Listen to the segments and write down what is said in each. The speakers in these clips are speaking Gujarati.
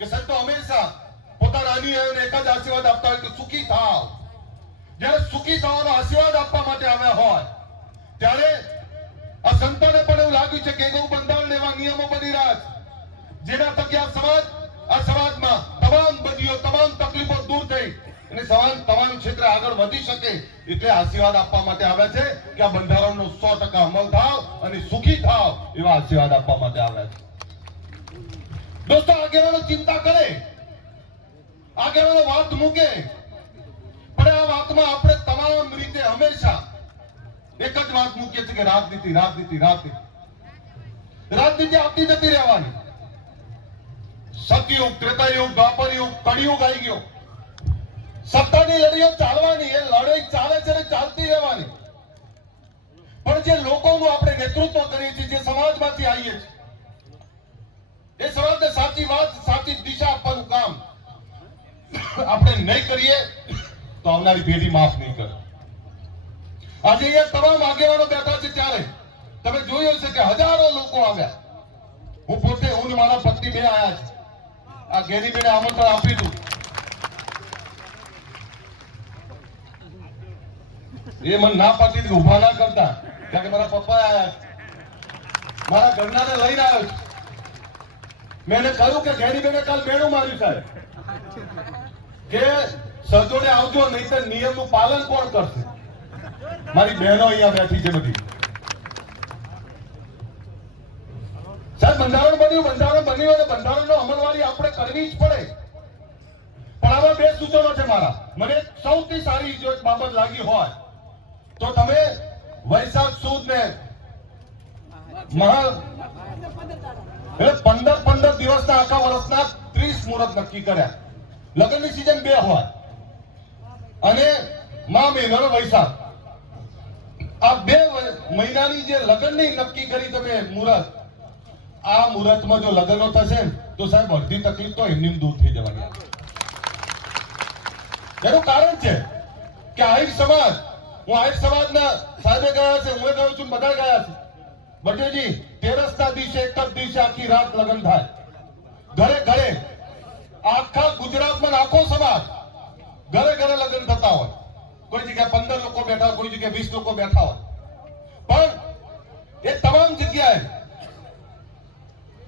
કે સંતો હંમેશા પોતાના અનુયાયીઓને એક જ આશીર્વાદ આપતા હોય કે સુખી થાવ. જ્યારે સુખી થવાનો આશીર્વાદ આપવા માટે આવ્યા હોય ત્યારે આ સંતોને પણ એવું લાગ્યું છે કે એવું બંધારણ એવા નિયમો બની રહ્યા છે જેના થકી આ સમાજમાં તમામ બદીઓ તમામ તકલીફો દૂર થઈ અને તમામ ક્ષેત્રે આગળ વધી શકે એટલે આશીર્વાદ આપવા માટે આવ્યા છે કે આ બંધારણનો 100% અમલ થાવ અને સુખી થાવ એવા આશીર્વાદ આપવા માટે આવ્યા છે. દોસ્તો, આગેવાનો ચિંતા કરે, આગેવાનો વાત મૂકે, પણ આ વાતમાં આપણે તમામ રીતે હંમેશા એક જ વાત મૂકીએ છીએ કે રાજનીતિ આપતી જતી રહેવાની. સતયુગ, ત્રેતાયુગ, દ્વાપરયુગ, કળિયુગ આવી ગયો. સત્તાની લડાઈઓ ચાલવાની, એ લડાઈ ચાલે છે ને ચાલતી રહેવાની. પણ જે લોકોનું આપણે નેતૃત્વ કરીએ છીએ, જે સમાજમાંથી આવીએ છીએ, એ સમાજને સાચી વાત, સાચી દિશા આપવાનું કામ આપણે નહીં કરીએ તો આવનારી પેઢી માફ નહીં કરે. આજે અહીંયા તમામ આગેવાનો બેઠા છે ત્યારે તમે જોયું હશે કે હજારો લોકો આવ્યા. હું પોતે હું મારા પત્ની બે આવ્યા છે. આ ગેરીબેને આમંત્રણ આપ્યું હતું. એ મને ના પાડતી હતી, ઉભા ના કરતા, કારણ કે મારા પપ્પા આવ્યા છે, મારા ઘરનાને લઈને આવ્યો છું. મેં એને કહ્યું કે ગેરીબેને કાલ મેળું માર્યું સાહેબ કે સજોડે આવજો, નહીંતર નિયમનું પાલન કોણ કરશે? મારી બહેનો અહીંયા બેઠી છે બધી. સાહેબ, બંધારણ બન્યું અને બંધારણનો અમલવારી આપણે કરવી જ પડે. પણ આવા બે સૂચનો છે મારા. મને સૌથી સારી જો એક બાબત લાગી હોય તો તમે વૈશાખ સુદ ને મહા 15 દિવસના આખા વર્ષના 30 મુહૂર્ત નક્કી કર્યા. લગ્નની સિઝન 2 હોય અને મહા મહિનો વૈશાખ, આ 2 મહિનાની જે લગ્નની નક્કી કરી તમે મુહૂર્ત, આ મુહૂર્તમાં જો લગ્નો થશે તો સાહેબ અડધી તકલીફ તો એમની દૂર થઈ જવાની. એનું કારણ છે કે આહિર સમાજ, હું આહિર સમાજના સાહેબે ગયા છે, હું ગયો છું, બધા ગયા છે. બટેજી, તેરસના દિવસે એક જ દિવસે આખી રાત લગ્ન થાય. ઘરે ઘરે આખા ગુજરાતમાં આખો સમાજ ઘરે ઘરે લગ્ન થતા હોય. કોઈ જગ્યાએ 15 લોકો બેઠા હોય, કોઈ જગ્યાએ 20 લોકો બેઠા હોય. પણ એ તમામ જગ્યાએ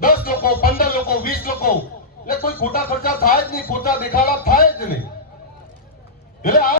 10 લોકો, 15 લોકો, 20 લોકો, એટલે કોઈ ખોટા ખર્ચા થાય જ નહીં, ખોટા દેખાડા થાય જ નહીં. એટલે